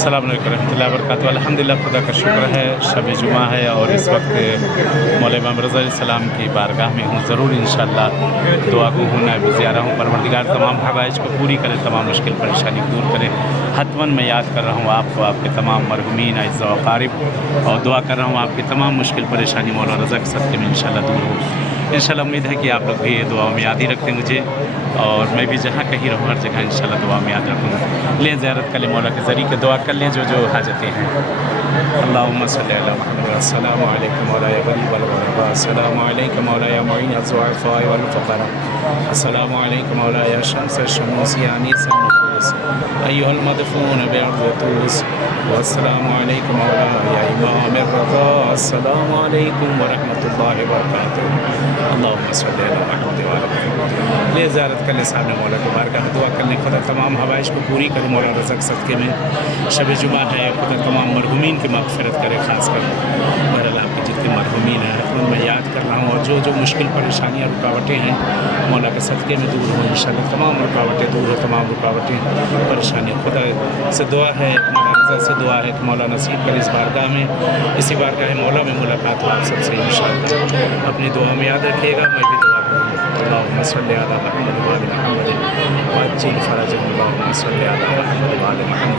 अस्सलाम वालेकुम रहमतुल्लाहि व बरकातहू। अल्हम्दुलिल्लाह, खुदा का शुक्र है, शब जुमा है और इस वक्त मौला इमाम रज़ा अलैहिस्सलाम की बारगाह में हूँ। ज़रूर इंशाअल्लाह दुआ को हूँ, नाइब ज़ियारा हूँ। परवरदिगार तमाम हवाइज को पूरी करे, तमाम मुश्किल परेशानी दूर करे। हतमन मैं याद कर रहा हूँ आपको, आपके तमाम मरहुमीन अज़्ज़ा व अक़ारिब, और दुआ कर रहा हूँ आपकी तमाम मुश्किल परेशानी मौला रज़ा के सदक़े में इंशाअल्लाह दूर हो। इंशाअल्लाह उम्मीद है कि आप लोग भी ये दुआओं में याद ही रखते मुझे, और मैं भी जहाँ कहीं रहूँ हर जगह इंशाअल्लाह दुआ में याद रखूँगा। लें ज़ियारत कर लें, मौला के ज़रिए दुआ कर लें जो जो हाजतें हैं। अल्लाहुम्मा सल्लि अला मुहम्मद। अस्सलामु अलैकुम मौला या गरीब वल गुरबा, अस्सलामु अलैकुम मौला या मुईन अज़्ज़ुअफ़ा वल फ़ुक़रा, अस्सलामु अलैकुम मौला या शम्स अश-शमूस या अनीस अन-नुफूस, अय्युहल मदफ़ून बिअर्ज़ तूस, वस्सलामु अलैकुम मौला या इमाम ar-रज़ा, अस्सलामु अलैकुम व रहमतुल्लाहि व बरकातहू। अल्लाहुम्मा सल्लि अला मुहम्मद व अला मुहम्मद। ले ज़ियारत कर ले सामने मौला के बारगाह में, दुआ कर ले खुदा तमाम हवाइज को पूरी करे मौला रज़ा के सदक़े में। शब जुमा है, खुदा तमाम मरहुमीन की मग़फ़िरत करे, ख़ासकर बहरहाल आपके जितने मरहुमीन हैं मैं याद कर रहा हूँ, और जो जो मुश्किल परेशानियाँ रुकावटें हैं मौला के सदक़े में दूर हो इंशाअल्लाह। तमाम रुकावटें दूर हो, तमाम रुकावटें परेशानियाँ खुदा से दुआ है, मौला रज़ा से दुआ है कि मौला नसीब करे इस बारगाह में, इसी बारगाह मौला में मुलाकात हो आप सबसे इंशाअल्लाह। अपनी दुआ में याद रखिएगा, मैं भी दुआ करूँगा। अल्लाहुम्मा सल्लि अला मुहम्मद व अला मुहम्मद वअज्जिल फ़रजहुम। अल्लाहुम्मा सल्लि अला मुहम्मद व अला मुहम्मद